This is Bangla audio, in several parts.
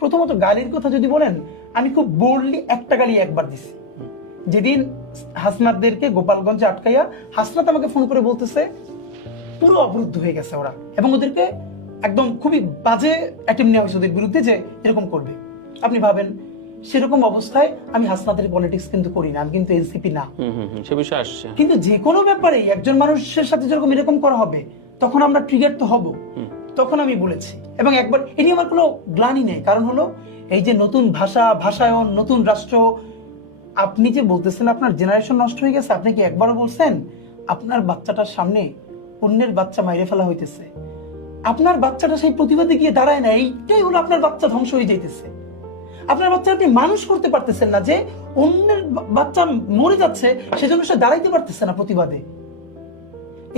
প্রথমত গালির কথা যদি বলেন, আমি খুব বোল্ডলি একটা গালি একবার দিছি, যেদিন হাসনাতদেরকে গোপালগঞ্জে আটকাইয়া হাসনাত আমাকে ফোন করে বলতেছে পুরো অবরুদ্ধ হয়ে গেছে ওরা, এবং ওদেরকে একদম খুবই বাজে অ্যাটেম্প নেওয়া হয়েছে ওদের বিরুদ্ধে যে এরকম করবে। আপনি ভাবেন সেরকম অবস্থায় আমি হাসনাতের পলিটিক্স কিন্তু করি না, আমি কিন্তু এনসিপি না, সে বিষয় আসছে। কিন্তু যে কোনো ব্যাপারেই একজন মানুষের সাথে যেরকম এরকম করা হবে তখন আমরা ট্রিগার তো হব। তখন আমি বলেছি, এবং একবার এটি আমার কোনো গ্লানি নেই, কারণ হলো এই যে নতুন ভাষায়ন, নতুন রাষ্ট্র, আপনি যে বলতেছেন আপনার জেনারেশন নষ্ট হয়ে গেছে, আপনি কি একবারও বলছেন আপনার বাচ্চাটার সামনে অন্যের বাচ্চা মাইরে ফেলা হইতেছে, আপনার বাচ্চাটা সেই প্রতিবাদে গিয়ে দাঁড়ায় না, এইটাই হলো আপনার বাচ্চা ধ্বংস হয়ে যাইতেছে। আপনার বাচ্চা আপনি মানুষ করতে পারতেছেন না, যে অন্যের বাচ্চা মরে যাচ্ছে সেজন্য সে দাঁড়াইতে পারতেছে না প্রতিবাদে,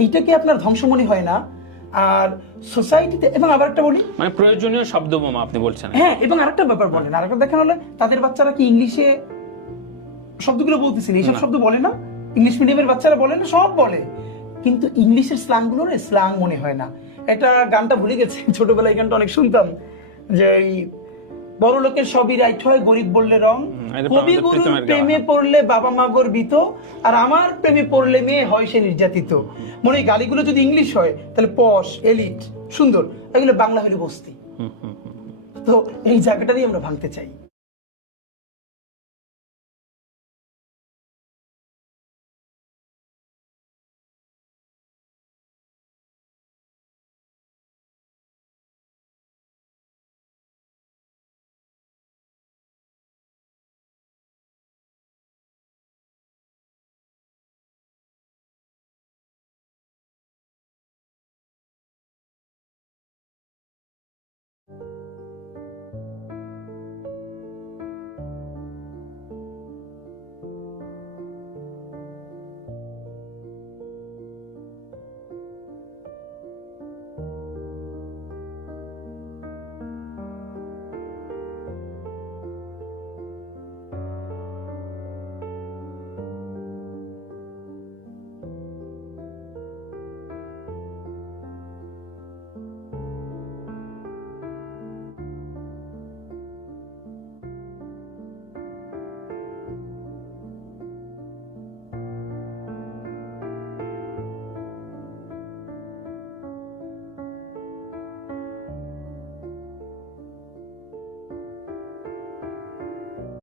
এইটাকে আপনার ধ্বংস মনে হয় না? আর সোসাইটিতে, এবং আবার একটা বলি, মানে প্রয়োজনীয় শব্দ বোমা আপনি বলছেন। হ্যাঁ, এবং আরেকটা ব্যাপার বলেন, আরেকটা দেখেন হলে তাদের বাচ্চারা কি ইংলিশে শব্দগুলো বলতেছেন, এইসব শব্দ বলে না, ইংলিশ মিডিয়ামের বাচ্চারা বলে না, সব বলে, কিন্তু ইংলিশের স্ল্যাং গুলো স্ল্যাং মনে হয় না। এটা গানটা ভুলে গেছে, ছোটবেলায় গানটা অনেক শুনতাম, যে বড় লোকের সবই রাইট হয়, গরিব বললে রং, কবি গুরুর প্রেমে পড়লে বাবা মা গর্বিত, আর আমার প্রেমে পড়লে মেয়ে হয় সে নির্যাতিত। মনে হয় গালিগুলো যদি ইংলিশ হয় তাহলে পশ, এলিট, সুন্দর, এগুলো বাংলা হলে বস্তি। তো এই জায়গাটারই আমরা ভাঙতে চাই।